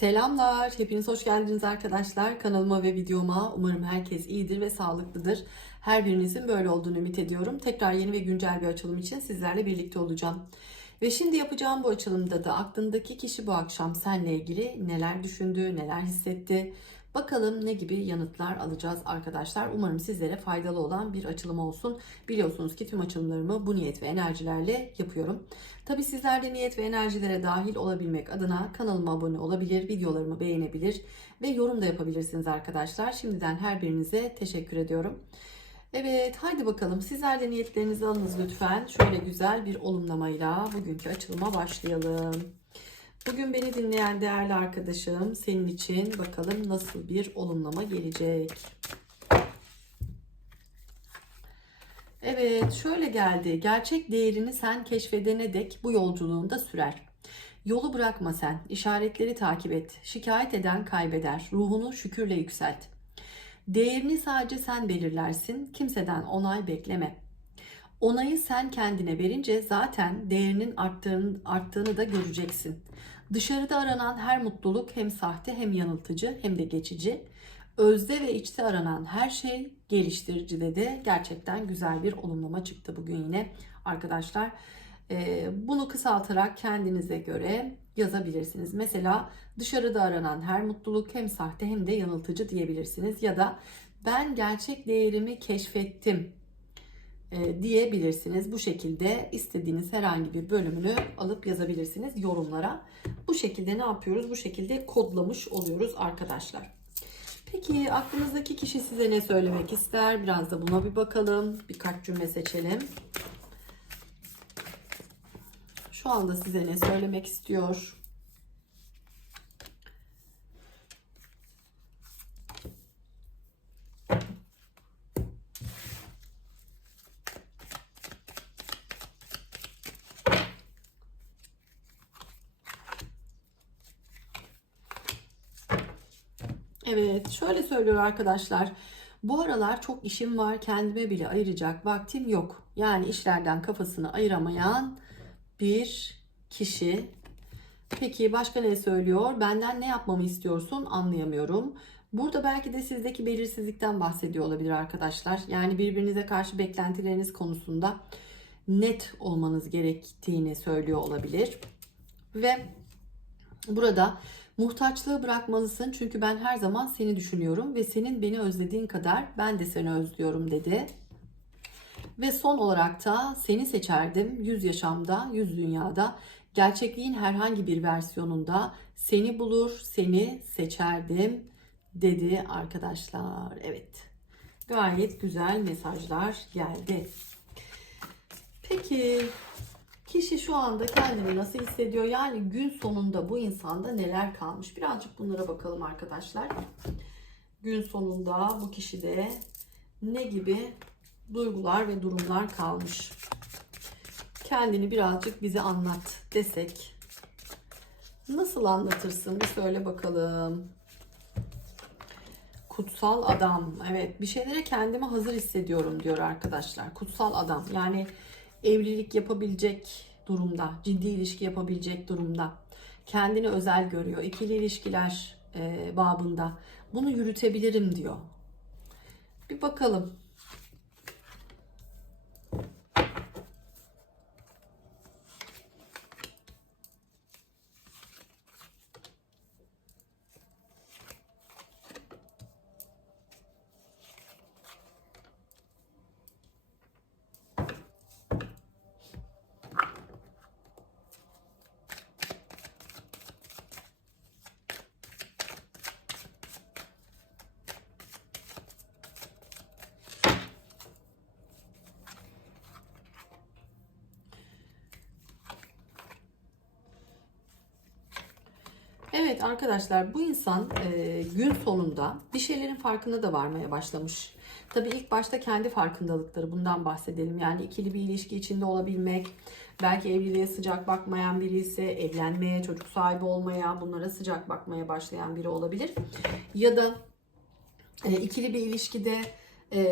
Selamlar, hepiniz hoş geldiniz arkadaşlar. Kanalıma ve videoma umarım herkes iyidir ve sağlıklıdır. Her birinizin böyle olduğunu ümit ediyorum. Tekrar yeni ve güncel bir açılım için sizlerle birlikte olacağım. Ve şimdi yapacağım bu açılımda da aklındaki kişi bu akşam seninle ilgili neler düşündü, neler hissetti. Bakalım ne gibi yanıtlar alacağız arkadaşlar. Umarım sizlere faydalı olan bir açılım olsun. Biliyorsunuz ki tüm açılımlarımı bu niyet ve enerjilerle yapıyorum. Tabi sizler de niyet ve enerjilere dahil olabilmek adına kanalıma abone olabilir, videolarımı beğenebilir ve yorum da yapabilirsiniz arkadaşlar. Şimdiden her birinize teşekkür ediyorum. Evet haydi bakalım sizler de niyetlerinizi alınız lütfen. Şöyle güzel bir olumlamayla bugünkü açılıma başlayalım. Bugün beni dinleyen değerli arkadaşım senin için bakalım nasıl bir olumlama gelecek. Evet şöyle geldi. Gerçek değerini sen keşfedene dek bu yolculuğunda sürer. Yolu bırakma sen. İşaretleri takip et. Şikayet eden kaybeder. Ruhunu şükürle yükselt. Değerini sadece sen belirlersin. Kimseden onay bekleme. Onayı sen kendine verince zaten değerinin arttığını, arttığını da göreceksin. Dışarıda aranan her mutluluk hem sahte hem yanıltıcı hem de geçici. Özde ve içte aranan her şey geliştiricide de gerçekten güzel bir olumlama çıktı bugün yine arkadaşlar. Ee, bunu kısaltarak kendinize göre yazabilirsiniz. Mesela dışarıda aranan her mutluluk hem sahte hem de yanıltıcı diyebilirsiniz. Ya da ben gerçek değerimi keşfettim e, diyebilirsiniz. Bu şekilde istediğiniz herhangi bir bölümünü alıp yazabilirsiniz yorumlara. Bu şekilde ne yapıyoruz? Bu şekilde kodlamış oluyoruz arkadaşlar. Peki aklınızdaki kişi size ne söylemek ister? Biraz da buna bir bakalım. Birkaç cümle seçelim. Şu anda size ne söylemek istiyor? Evet, şöyle söylüyor arkadaşlar. Bu aralar çok işim var, kendime bile ayıracak vaktim yok. Yani işlerden kafasını ayıramayan bir kişi. Peki başka ne söylüyor? Benden ne yapmamı istiyorsun? Anlayamıyorum. Burada belki de sizdeki belirsizlikten bahsediyor olabilir arkadaşlar. Yani birbirinize karşı beklentileriniz konusunda net olmanız gerektiğini söylüyor olabilir. Ve burada Muhtaçlığı bırakmalısın çünkü ben her zaman seni düşünüyorum ve senin beni özlediğin kadar ben de seni özlüyorum dedi. Ve son olarak da seni seçerdim yüz yaşamda, yüz dünyada, gerçekliğin herhangi bir versiyonunda seni bulur, seni seçerdim dedi arkadaşlar. Evet. Gayet güzel mesajlar geldi. Peki Kişi şu anda kendini nasıl hissediyor? Yani gün sonunda bu insanda neler kalmış? Birazcık bunlara bakalım arkadaşlar. Gün sonunda bu kişide ne gibi duygular ve durumlar kalmış? Kendini birazcık bize anlat desek. Nasıl anlatırsın? Bir söyle bakalım. Kutsal adam. Evet bir şeylere kendimi hazır hissediyorum diyor arkadaşlar. Kutsal adam. Yani evlilik yapabilecek durumda, ciddi ilişki yapabilecek durumda. Kendini özel görüyor. İkili ilişkiler e, babında. Bunu yürütebilirim diyor. Bir bakalım. Evet arkadaşlar bu insan e, gün sonunda bir şeylerin farkına da varmaya başlamış. Tabii ilk başta kendi farkındalıkları bundan bahsedelim. Yani ikili bir ilişki içinde olabilmek, belki evliliğe sıcak bakmayan biri ise evlenmeye, çocuk sahibi olmaya, bunlara sıcak bakmaya başlayan biri olabilir. Ya da e, ikili bir ilişkide e,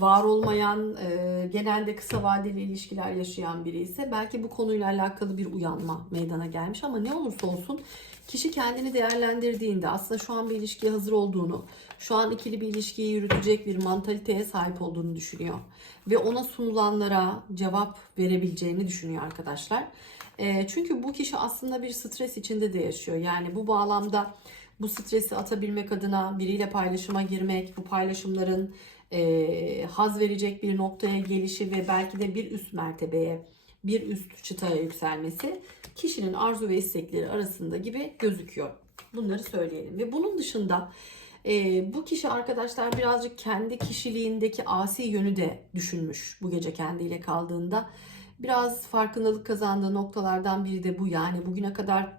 var olmayan, e, genelde kısa vadeli ilişkiler yaşayan biri ise belki bu konuyla alakalı bir uyanma meydana gelmiş ama ne olursa olsun Kişi kendini değerlendirdiğinde aslında şu an bir ilişkiye hazır olduğunu, şu an ikili bir ilişkiyi yürütecek bir mantaliteye sahip olduğunu düşünüyor. Ve ona sunulanlara cevap verebileceğini düşünüyor arkadaşlar. E, çünkü bu kişi aslında bir stres içinde de yaşıyor. Yani bu bağlamda bu stresi atabilmek adına biriyle paylaşıma girmek, bu paylaşımların e, haz verecek bir noktaya gelişi ve belki de bir üst mertebeye, bir üst çıtaya yükselmesi kişinin arzu ve istekleri arasında gibi gözüküyor. Bunları söyleyelim. Ve bunun dışında e, bu kişi arkadaşlar birazcık kendi kişiliğindeki asi yönü de düşünmüş bu gece kendiyle kaldığında. Biraz farkındalık kazandığı noktalardan biri de bu. Yani bugüne kadar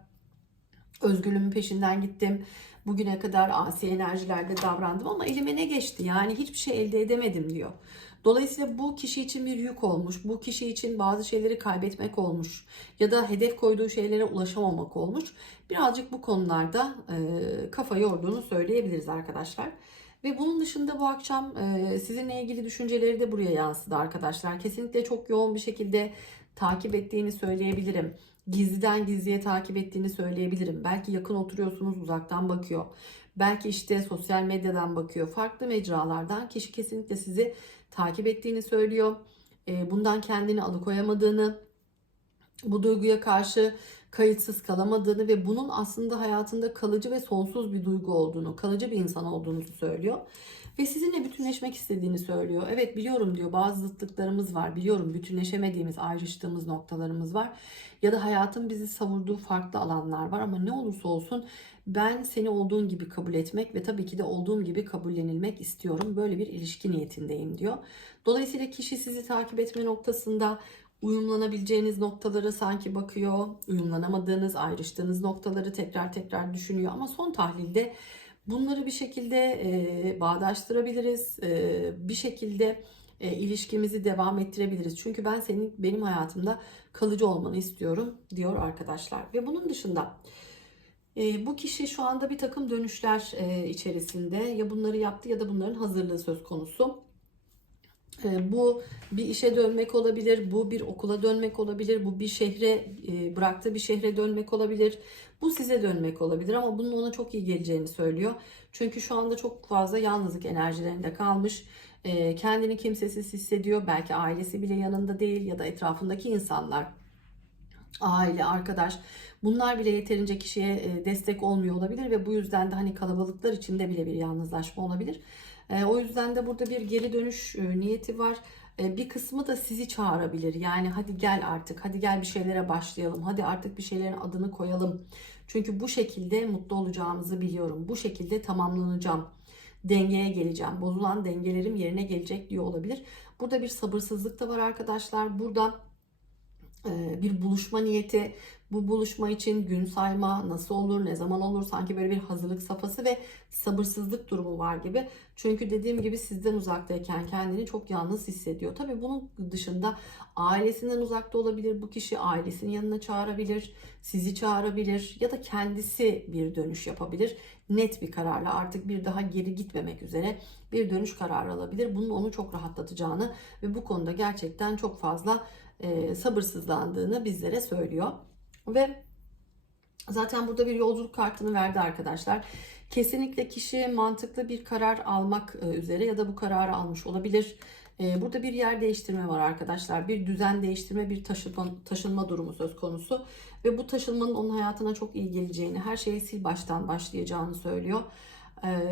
özgürlüğümün peşinden gittim. Bugüne kadar asi enerjilerde davrandım ama elime ne geçti? Yani hiçbir şey elde edemedim diyor. Dolayısıyla bu kişi için bir yük olmuş. Bu kişi için bazı şeyleri kaybetmek olmuş. Ya da hedef koyduğu şeylere ulaşamamak olmuş. Birazcık bu konularda e, kafa yorduğunu söyleyebiliriz arkadaşlar. Ve bunun dışında bu akşam sizinle ilgili düşünceleri de buraya yansıdı arkadaşlar. Kesinlikle çok yoğun bir şekilde takip ettiğini söyleyebilirim gizliden gizliye takip ettiğini söyleyebilirim. Belki yakın oturuyorsunuz uzaktan bakıyor. Belki işte sosyal medyadan bakıyor. Farklı mecralardan kişi kesinlikle sizi takip ettiğini söylüyor. E, bundan kendini alıkoyamadığını, bu duyguya karşı kayıtsız kalamadığını ve bunun aslında hayatında kalıcı ve sonsuz bir duygu olduğunu, kalıcı bir insan olduğunuzu söylüyor. Ve sizinle bütünleşmek istediğini söylüyor. Evet biliyorum diyor bazı zıtlıklarımız var. Biliyorum bütünleşemediğimiz, ayrıştığımız noktalarımız var. Ya da hayatın bizi savurduğu farklı alanlar var ama ne olursa olsun ben seni olduğun gibi kabul etmek ve tabii ki de olduğum gibi kabullenilmek istiyorum. Böyle bir ilişki niyetindeyim diyor. Dolayısıyla kişi sizi takip etme noktasında uyumlanabileceğiniz noktalara sanki bakıyor. Uyumlanamadığınız, ayrıştığınız noktaları tekrar tekrar düşünüyor. Ama son tahlilde bunları bir şekilde e, bağdaştırabiliriz. E, bir şekilde e, ilişkimizi devam ettirebiliriz. Çünkü ben senin benim hayatımda kalıcı olmanı istiyorum diyor arkadaşlar. Ve bunun dışında e, bu kişi şu anda bir takım dönüşler e, içerisinde ya bunları yaptı ya da bunların hazırlığı söz konusu. E, bu bir işe dönmek olabilir, bu bir okula dönmek olabilir, bu bir şehre e, bıraktığı bir şehre dönmek olabilir. Bu size dönmek olabilir ama bunun ona çok iyi geleceğini söylüyor. Çünkü şu anda çok fazla yalnızlık enerjilerinde kalmış. E, kendini kimsesiz hissediyor. Belki ailesi bile yanında değil ya da etrafındaki insanlar aile, arkadaş bunlar bile yeterince kişiye destek olmuyor olabilir ve bu yüzden de hani kalabalıklar içinde bile bir yalnızlaşma olabilir. E, o yüzden de burada bir geri dönüş e, niyeti var. E, bir kısmı da sizi çağırabilir. Yani hadi gel artık, hadi gel bir şeylere başlayalım, hadi artık bir şeylerin adını koyalım. Çünkü bu şekilde mutlu olacağımızı biliyorum. Bu şekilde tamamlanacağım. Dengeye geleceğim. Bozulan dengelerim yerine gelecek diyor olabilir. Burada bir sabırsızlık da var arkadaşlar. Burada bir buluşma niyeti, bu buluşma için gün sayma nasıl olur, ne zaman olur sanki böyle bir hazırlık safhası ve sabırsızlık durumu var gibi. Çünkü dediğim gibi sizden uzaktayken kendini çok yalnız hissediyor. Tabii bunun dışında ailesinden uzakta olabilir. Bu kişi ailesinin yanına çağırabilir, sizi çağırabilir ya da kendisi bir dönüş yapabilir. Net bir kararla artık bir daha geri gitmemek üzere bir dönüş kararı alabilir. Bunun onu çok rahatlatacağını ve bu konuda gerçekten çok fazla e, sabırsızlandığını bizlere söylüyor. Ve zaten burada bir yolculuk kartını verdi arkadaşlar. Kesinlikle kişi mantıklı bir karar almak e, üzere ya da bu kararı almış olabilir. E, burada bir yer değiştirme var arkadaşlar. Bir düzen değiştirme, bir taşınma, durumu söz konusu. Ve bu taşınmanın onun hayatına çok iyi geleceğini, her şeye sil baştan başlayacağını söylüyor.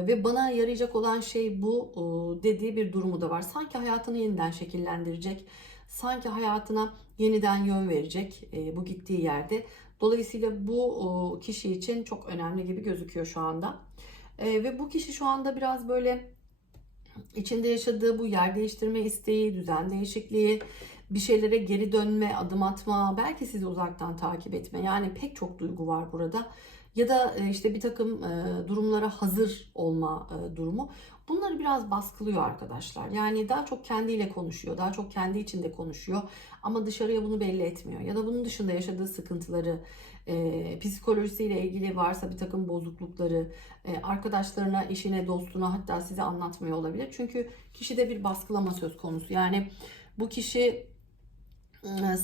Ve bana yarayacak olan şey bu dediği bir durumu da var. Sanki hayatını yeniden şekillendirecek sanki hayatına yeniden yön verecek bu gittiği yerde. Dolayısıyla bu kişi için çok önemli gibi gözüküyor şu anda. Ve bu kişi şu anda biraz böyle içinde yaşadığı bu yer değiştirme isteği, düzen değişikliği, bir şeylere geri dönme, adım atma, belki sizi uzaktan takip etme. Yani pek çok duygu var burada. Ya da e, işte bir takım e, durumlara hazır olma e, durumu. Bunları biraz baskılıyor arkadaşlar. Yani daha çok kendiyle konuşuyor, daha çok kendi içinde konuşuyor ama dışarıya bunu belli etmiyor. Ya da bunun dışında yaşadığı sıkıntıları, psikolojisiyle ilgili varsa bir takım bozuklukları, arkadaşlarına, eşine, dostuna hatta size anlatmıyor olabilir. Çünkü kişide bir baskılama söz konusu. Yani bu kişi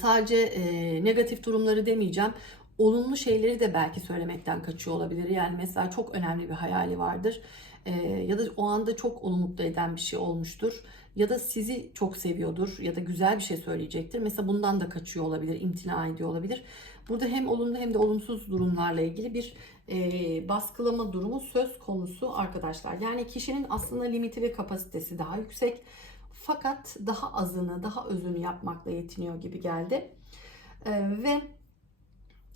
sadece e, negatif durumları demeyeceğim olumlu şeyleri de belki söylemekten kaçıyor olabilir. Yani mesela çok önemli bir hayali vardır. Ee, ya da o anda çok onu mutlu eden bir şey olmuştur. Ya da sizi çok seviyordur ya da güzel bir şey söyleyecektir. Mesela bundan da kaçıyor olabilir, imtina ediyor olabilir. Burada hem olumlu hem de olumsuz durumlarla ilgili bir e, baskılama durumu söz konusu arkadaşlar. Yani kişinin aslında limiti ve kapasitesi daha yüksek. Fakat daha azını, daha özünü yapmakla yetiniyor gibi geldi. Ee, ve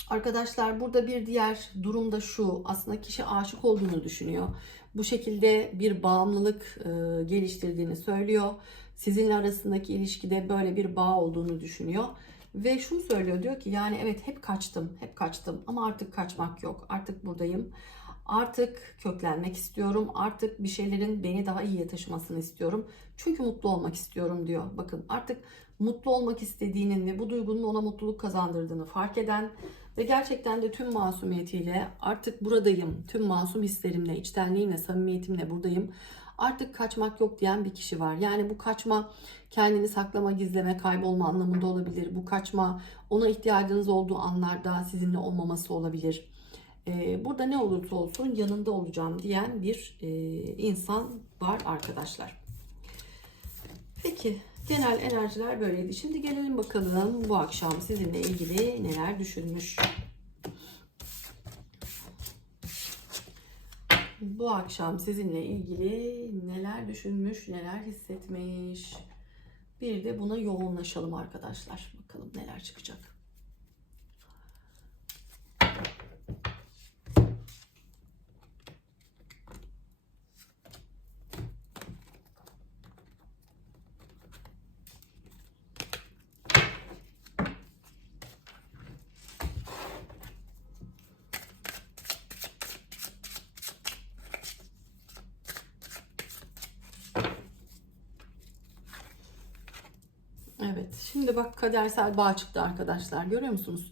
Arkadaşlar burada bir diğer durum da şu. Aslında kişi aşık olduğunu düşünüyor. Bu şekilde bir bağımlılık e, geliştirdiğini söylüyor. Sizinle arasındaki ilişkide böyle bir bağ olduğunu düşünüyor. Ve şunu söylüyor diyor ki yani evet hep kaçtım, hep kaçtım ama artık kaçmak yok. Artık buradayım. Artık köklenmek istiyorum. Artık bir şeylerin beni daha iyiye taşımasını istiyorum. Çünkü mutlu olmak istiyorum diyor. Bakın artık mutlu olmak istediğinin ve bu duygunun ona mutluluk kazandırdığını fark eden ve gerçekten de tüm masumiyetiyle artık buradayım, tüm masum hislerimle, içtenliğimle, samimiyetimle buradayım. Artık kaçmak yok diyen bir kişi var. Yani bu kaçma kendini saklama, gizleme, kaybolma anlamında olabilir. Bu kaçma ona ihtiyacınız olduğu anlarda sizinle olmaması olabilir. Burada ne olursa olsun yanında olacağım diyen bir insan var arkadaşlar. Peki genel enerjiler böyleydi. Şimdi gelelim bakalım bu akşam sizinle ilgili neler düşünmüş. Bu akşam sizinle ilgili neler düşünmüş, neler hissetmiş. Bir de buna yoğunlaşalım arkadaşlar. Bakalım neler çıkacak. Evet, şimdi bak kadersel bağ çıktı arkadaşlar. Görüyor musunuz?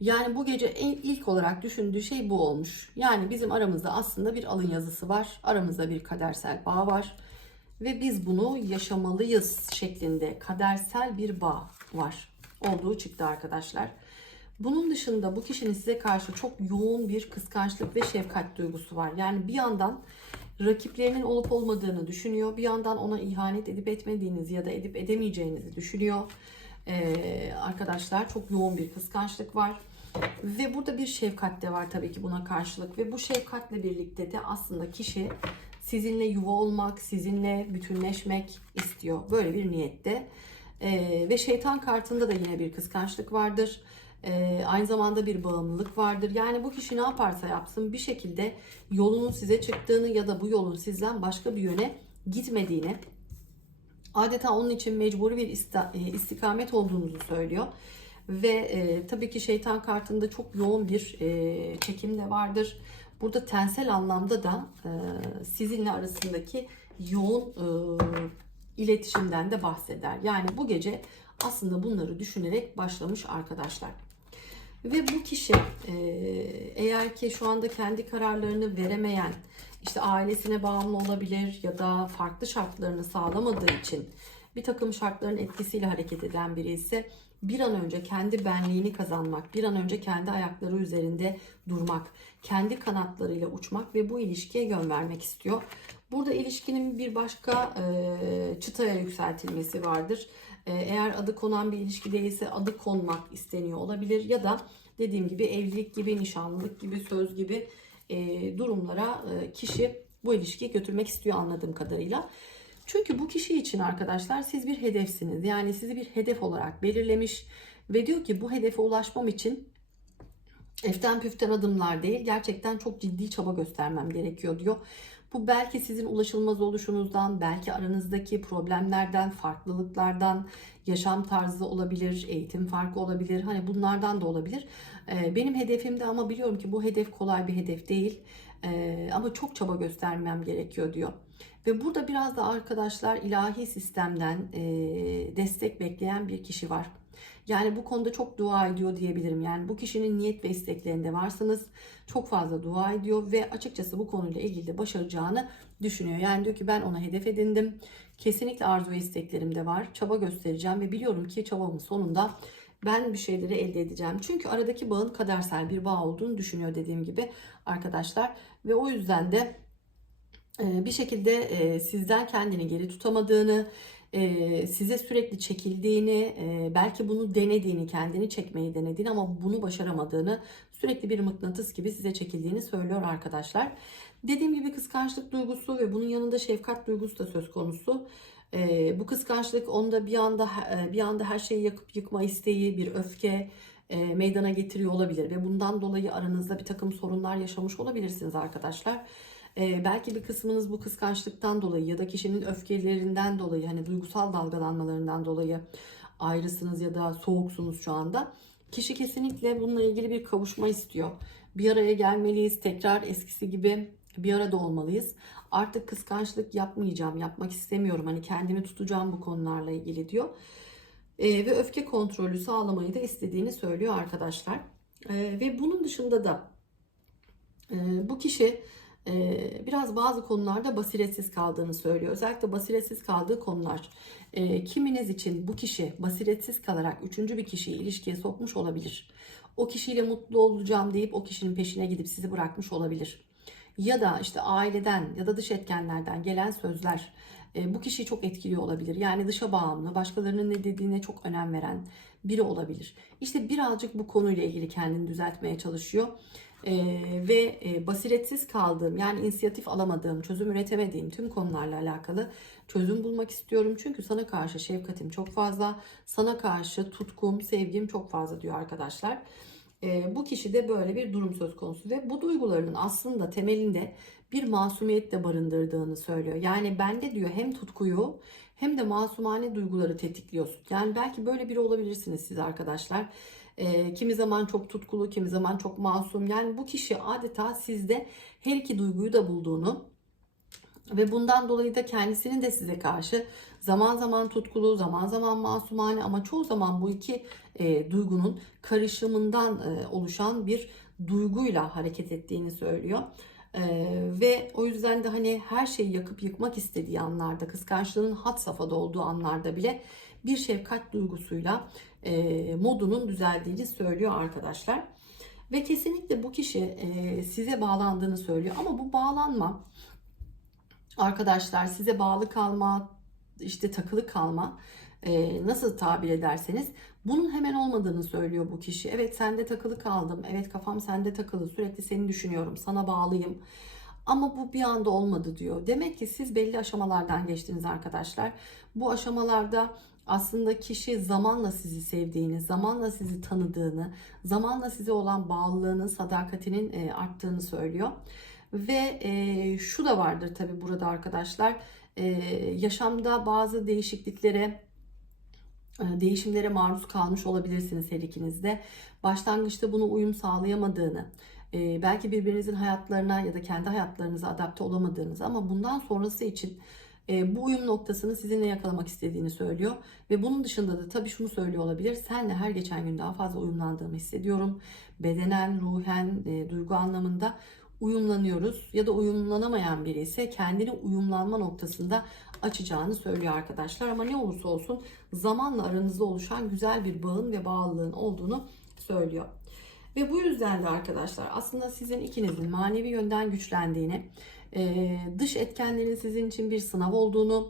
Yani bu gece en ilk olarak düşündüğü şey bu olmuş. Yani bizim aramızda aslında bir alın yazısı var. Aramızda bir kadersel bağ var. Ve biz bunu yaşamalıyız şeklinde kadersel bir bağ var. Olduğu çıktı arkadaşlar. Bunun dışında bu kişinin size karşı çok yoğun bir kıskançlık ve şefkat duygusu var. Yani bir yandan rakiplerinin olup olmadığını düşünüyor. Bir yandan ona ihanet edip etmediğinizi ya da edip edemeyeceğinizi düşünüyor. Ee, arkadaşlar çok yoğun bir kıskançlık var. Ve burada bir şefkat de var tabii ki buna karşılık. Ve bu şefkatle birlikte de aslında kişi sizinle yuva olmak, sizinle bütünleşmek istiyor. Böyle bir niyette. Ee, ve şeytan kartında da yine bir kıskançlık vardır. Ee, aynı zamanda bir bağımlılık vardır. Yani bu kişi ne yaparsa yapsın bir şekilde yolunun size çıktığını ya da bu yolun sizden başka bir yöne gitmediğini adeta onun için mecburi bir e, istikamet olduğunuzu söylüyor. Ve e, tabii ki şeytan kartında çok yoğun bir e, çekim de vardır. Burada tensel anlamda da e, sizinle arasındaki yoğun e, iletişimden de bahseder. Yani bu gece aslında bunları düşünerek başlamış arkadaşlar. Ve bu kişi e, eğer ki şu anda kendi kararlarını veremeyen, işte ailesine bağımlı olabilir ya da farklı şartlarını sağlamadığı için bir takım şartların etkisiyle hareket eden biri ise bir an önce kendi benliğini kazanmak, bir an önce kendi ayakları üzerinde durmak, kendi kanatlarıyla uçmak ve bu ilişkiye yön vermek istiyor. Burada ilişkinin bir başka e, çıtaya yükseltilmesi vardır. E, eğer adı konan bir ilişki değilse adı konmak isteniyor olabilir ya da dediğim gibi evlilik gibi, nişanlılık gibi, söz gibi e, durumlara e, kişi bu ilişkiyi götürmek istiyor anladığım kadarıyla. Çünkü bu kişi için arkadaşlar siz bir hedefsiniz. Yani sizi bir hedef olarak belirlemiş ve diyor ki bu hedefe ulaşmam için eften püften adımlar değil gerçekten çok ciddi çaba göstermem gerekiyor diyor. Bu belki sizin ulaşılmaz oluşunuzdan, belki aranızdaki problemlerden, farklılıklardan, yaşam tarzı olabilir, eğitim farkı olabilir. Hani bunlardan da olabilir. Ee, benim hedefimde ama biliyorum ki bu hedef kolay bir hedef değil. Ee, ama çok çaba göstermem gerekiyor diyor. Ve burada biraz da arkadaşlar ilahi sistemden e, destek bekleyen bir kişi var. Yani bu konuda çok dua ediyor diyebilirim. Yani bu kişinin niyet ve isteklerinde varsanız çok fazla dua ediyor ve açıkçası bu konuyla ilgili de başaracağını düşünüyor. Yani diyor ki ben ona hedef edindim. Kesinlikle arzu ve isteklerim de var. Çaba göstereceğim ve biliyorum ki çabamın sonunda Ben bir şeyleri elde edeceğim. Çünkü aradaki bağın kadersel bir bağ olduğunu düşünüyor dediğim gibi arkadaşlar. Ve o yüzden de bir şekilde sizden kendini geri tutamadığını, e, size sürekli çekildiğini, e, belki bunu denediğini, kendini çekmeyi denediğini ama bunu başaramadığını, sürekli bir mıknatıs gibi size çekildiğini söylüyor arkadaşlar. Dediğim gibi kıskançlık duygusu ve bunun yanında şefkat duygusu da söz konusu. E, bu kıskançlık onda bir anda bir anda her şeyi yakıp yıkma isteği, bir öfke e, meydana getiriyor olabilir ve bundan dolayı aranızda bir takım sorunlar yaşamış olabilirsiniz arkadaşlar. Ee, belki bir kısmınız bu kıskançlıktan dolayı ya da kişinin öfkelerinden dolayı hani duygusal dalgalanmalarından dolayı ayrısınız ya da soğuksunuz şu anda. Kişi kesinlikle bununla ilgili bir kavuşma istiyor. Bir araya gelmeliyiz, tekrar eskisi gibi bir arada olmalıyız. Artık kıskançlık yapmayacağım, yapmak istemiyorum. Hani kendimi tutacağım bu konularla ilgili diyor. Ee, ve öfke kontrolü sağlamayı da istediğini söylüyor arkadaşlar. Ee, ve bunun dışında da e, bu kişi biraz bazı konularda basiretsiz kaldığını söylüyor. Özellikle basiretsiz kaldığı konular. Kiminiz için bu kişi basiretsiz kalarak üçüncü bir kişiyi ilişkiye sokmuş olabilir. O kişiyle mutlu olacağım deyip o kişinin peşine gidip sizi bırakmış olabilir. Ya da işte aileden ya da dış etkenlerden gelen sözler bu kişiyi çok etkiliyor olabilir. Yani dışa bağımlı, başkalarının ne dediğine çok önem veren biri olabilir. İşte birazcık bu konuyla ilgili kendini düzeltmeye çalışıyor. Ee, ve e, basiretsiz kaldığım yani inisiyatif alamadığım, çözüm üretemediğim tüm konularla alakalı çözüm bulmak istiyorum. Çünkü sana karşı şefkatim çok fazla, sana karşı tutkum, sevgim çok fazla diyor arkadaşlar. Ee, bu kişi de böyle bir durum söz konusu ve bu duygularının aslında temelinde bir masumiyet de barındırdığını söylüyor. Yani bende diyor hem tutkuyu hem de masumane duyguları tetikliyorsun. Yani belki böyle biri olabilirsiniz siz arkadaşlar. E, kimi zaman çok tutkulu, kimi zaman çok masum. Yani bu kişi adeta sizde her iki duyguyu da bulduğunu ve bundan dolayı da kendisinin de size karşı zaman zaman tutkulu, zaman zaman masumane ama çoğu zaman bu iki e, duygunun karışımından e, oluşan bir duyguyla hareket ettiğini söylüyor. Ee, ve o yüzden de hani her şeyi yakıp yıkmak istediği anlarda, kıskançlığının hat safhada olduğu anlarda bile bir şefkat duygusuyla e, modunun düzeldiğini söylüyor arkadaşlar. Ve kesinlikle bu kişi e, size bağlandığını söylüyor. Ama bu bağlanma arkadaşlar size bağlı kalma, işte takılı kalma e, nasıl tabir ederseniz bunun hemen olmadığını söylüyor bu kişi. Evet sende takılı kaldım. Evet kafam sende takılı. Sürekli seni düşünüyorum. Sana bağlıyım. Ama bu bir anda olmadı diyor. Demek ki siz belli aşamalardan geçtiniz arkadaşlar. Bu aşamalarda aslında kişi zamanla sizi sevdiğini, zamanla sizi tanıdığını, zamanla size olan bağlılığının, sadakatinin e, arttığını söylüyor. Ve e, şu da vardır tabi burada arkadaşlar. E, yaşamda bazı değişikliklere değişimlere maruz kalmış olabilirsiniz her ikinizde. Başlangıçta bunu uyum sağlayamadığını, belki birbirinizin hayatlarına ya da kendi hayatlarınıza adapte olamadığınız ama bundan sonrası için e, bu uyum noktasını sizinle yakalamak istediğini söylüyor. Ve bunun dışında da tabii şunu söylüyor olabilir. Senle her geçen gün daha fazla uyumlandığımı hissediyorum. Bedenen, ruhen, duygu anlamında uyumlanıyoruz ya da uyumlanamayan biri ise kendini uyumlanma noktasında açacağını söylüyor arkadaşlar. Ama ne olursa olsun zamanla aranızda oluşan güzel bir bağın ve bağlılığın olduğunu söylüyor. Ve bu yüzden de arkadaşlar aslında sizin ikinizin manevi yönden güçlendiğini, dış etkenlerin sizin için bir sınav olduğunu,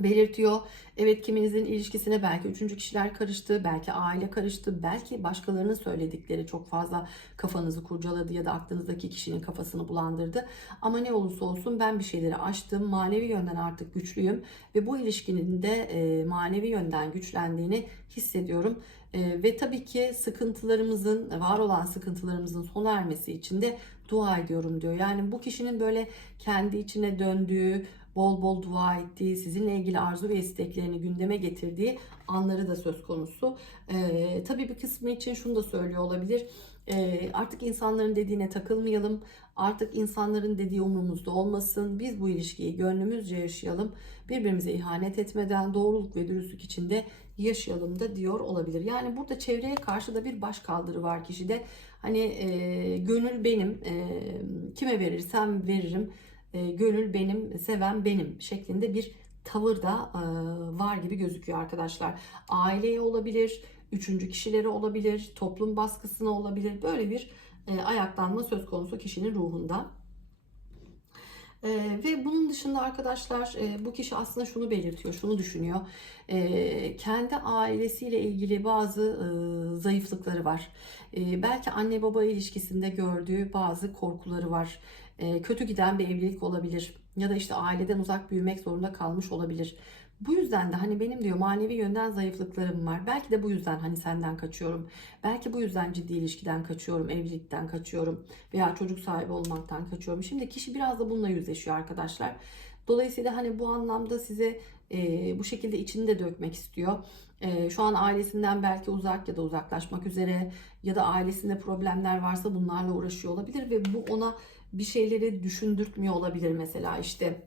belirtiyor. Evet kiminizin ilişkisine belki üçüncü kişiler karıştı, belki aile karıştı, belki başkalarının söyledikleri çok fazla kafanızı kurcaladı ya da aklınızdaki kişinin kafasını bulandırdı. Ama ne olursa olsun ben bir şeyleri aştım, manevi yönden artık güçlüyüm ve bu ilişkinin de e, manevi yönden güçlendiğini hissediyorum. E, ve tabii ki sıkıntılarımızın, var olan sıkıntılarımızın sona ermesi için de dua ediyorum diyor. Yani bu kişinin böyle kendi içine döndüğü, bol bol dua ettiği, sizinle ilgili arzu ve isteklerini gündeme getirdiği anları da söz konusu. Ee, tabii bir kısmı için şunu da söylüyor olabilir. Ee, artık insanların dediğine takılmayalım. Artık insanların dediği umurumuzda olmasın. Biz bu ilişkiyi gönlümüzce yaşayalım. Birbirimize ihanet etmeden doğruluk ve dürüstlük içinde yaşayalım da diyor olabilir. Yani burada çevreye karşı da bir baş kaldırı var kişide. Hani e, gönül benim, e, kime verirsem veririm e, gönül benim, seven benim şeklinde bir tavır da e, var gibi gözüküyor arkadaşlar. Aileye olabilir, üçüncü kişileri olabilir, toplum baskısına olabilir. Böyle bir e, ayaklanma söz konusu kişinin ruhunda. Ee, ve bunun dışında arkadaşlar e, bu kişi aslında şunu belirtiyor, şunu düşünüyor. Ee, kendi ailesiyle ilgili bazı e, zayıflıkları var. Ee, belki anne baba ilişkisinde gördüğü bazı korkuları var. Ee, kötü giden bir evlilik olabilir. Ya da işte aileden uzak büyümek zorunda kalmış olabilir. Bu yüzden de hani benim diyor manevi yönden zayıflıklarım var. Belki de bu yüzden hani senden kaçıyorum. Belki bu yüzden ciddi ilişkiden kaçıyorum, evlilikten kaçıyorum veya çocuk sahibi olmaktan kaçıyorum. Şimdi kişi biraz da bununla yüzleşiyor arkadaşlar. Dolayısıyla hani bu anlamda size e, bu şekilde içini de dökmek istiyor. E, şu an ailesinden belki uzak ya da uzaklaşmak üzere ya da ailesinde problemler varsa bunlarla uğraşıyor olabilir ve bu ona bir şeyleri düşündürtmüyor olabilir mesela işte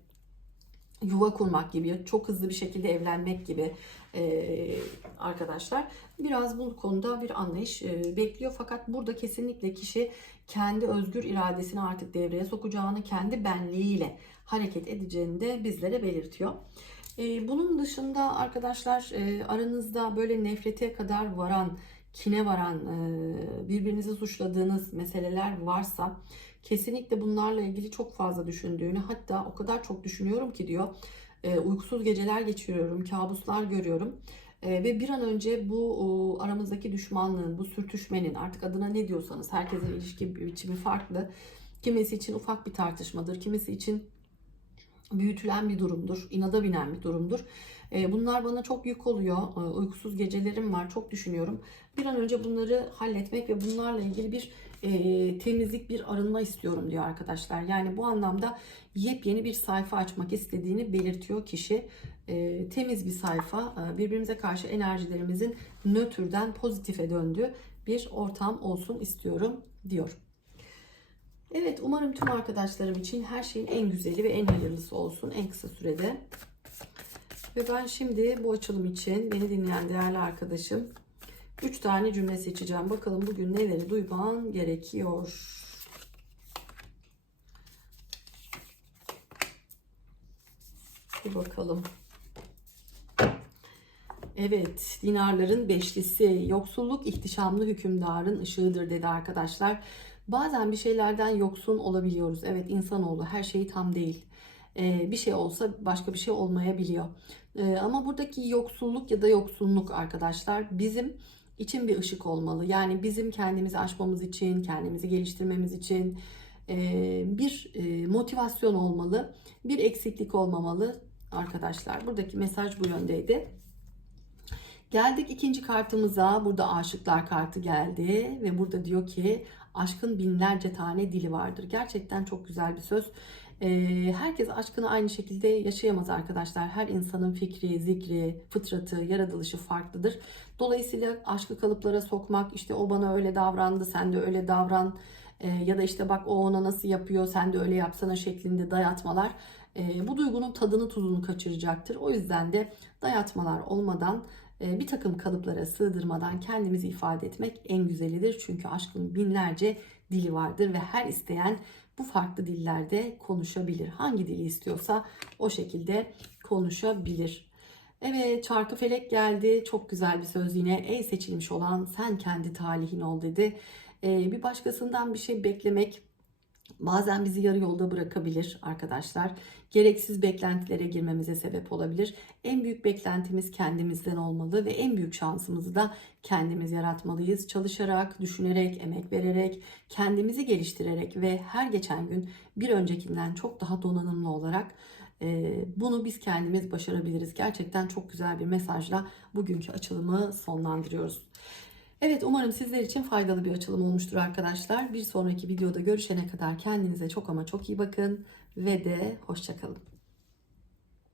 yuva kurmak gibi, çok hızlı bir şekilde evlenmek gibi e, arkadaşlar. Biraz bu konuda bir anlayış e, bekliyor. Fakat burada kesinlikle kişi kendi özgür iradesini artık devreye sokacağını, kendi benliğiyle hareket edeceğini de bizlere belirtiyor. E, bunun dışında arkadaşlar aranızda böyle nefrete kadar varan, kine varan, birbirinizi suçladığınız meseleler varsa kesinlikle bunlarla ilgili çok fazla düşündüğünü hatta o kadar çok düşünüyorum ki diyor e, uykusuz geceler geçiriyorum, kabuslar görüyorum. E, ve bir an önce bu aramızdaki düşmanlığın, bu sürtüşmenin artık adına ne diyorsanız herkesin ilişki biçimi farklı. Kimisi için ufak bir tartışmadır, kimisi için büyütülen bir durumdur, inada binen bir durumdur. E, bunlar bana çok yük oluyor. Uykusuz gecelerim var, çok düşünüyorum. Bir an önce bunları halletmek ve bunlarla ilgili bir e, temizlik, bir arınma istiyorum diyor arkadaşlar. Yani bu anlamda yepyeni bir sayfa açmak istediğini belirtiyor kişi. E, temiz bir sayfa, e, birbirimize karşı enerjilerimizin nötrden pozitife döndüğü bir ortam olsun istiyorum diyor. Evet umarım tüm arkadaşlarım için her şeyin en güzeli ve en hayırlısı olsun en kısa sürede. Ve ben şimdi bu açılım için beni dinleyen değerli arkadaşım 3 tane cümle seçeceğim. Bakalım bugün neleri duyman gerekiyor. Bir bakalım. Evet, dinarların beşlisi, yoksulluk ihtişamlı hükümdarın ışığıdır dedi arkadaşlar. Bazen bir şeylerden yoksun olabiliyoruz. Evet, insanoğlu her şeyi tam değil. Ee, bir şey olsa başka bir şey olmayabiliyor. Ee, ama buradaki yoksulluk ya da yoksunluk arkadaşlar bizim için bir ışık olmalı. Yani bizim kendimizi aşmamız için, kendimizi geliştirmemiz için e, bir e, motivasyon olmalı. Bir eksiklik olmamalı arkadaşlar. Buradaki mesaj bu yöndeydi. Geldik ikinci kartımıza. Burada aşıklar kartı geldi ve burada diyor ki aşkın binlerce tane dili vardır. Gerçekten çok güzel bir söz. Herkes aşkını aynı şekilde yaşayamaz arkadaşlar. Her insanın fikri, zikri, fıtratı, yaratılışı farklıdır. Dolayısıyla aşkı kalıplara sokmak, işte o bana öyle davrandı, sen de öyle davran ya da işte bak o ona nasıl yapıyor, sen de öyle yapsana şeklinde dayatmalar bu duygunun tadını tuzunu kaçıracaktır. O yüzden de dayatmalar olmadan bir takım kalıplara sığdırmadan kendimizi ifade etmek en güzelidir. Çünkü aşkın binlerce dili vardır ve her isteyen bu farklı dillerde konuşabilir. Hangi dili istiyorsa o şekilde konuşabilir. Evet çarkı felek geldi. Çok güzel bir söz yine. Ey seçilmiş olan sen kendi talihin ol dedi. Ee, bir başkasından bir şey beklemek bazen bizi yarı yolda bırakabilir arkadaşlar. Gereksiz beklentilere girmemize sebep olabilir. En büyük beklentimiz kendimizden olmalı ve en büyük şansımızı da kendimiz yaratmalıyız. Çalışarak, düşünerek, emek vererek, kendimizi geliştirerek ve her geçen gün bir öncekinden çok daha donanımlı olarak bunu biz kendimiz başarabiliriz. Gerçekten çok güzel bir mesajla bugünkü açılımı sonlandırıyoruz. Evet umarım sizler için faydalı bir açılım olmuştur arkadaşlar. Bir sonraki videoda görüşene kadar kendinize çok ama çok iyi bakın ve de hoşçakalın.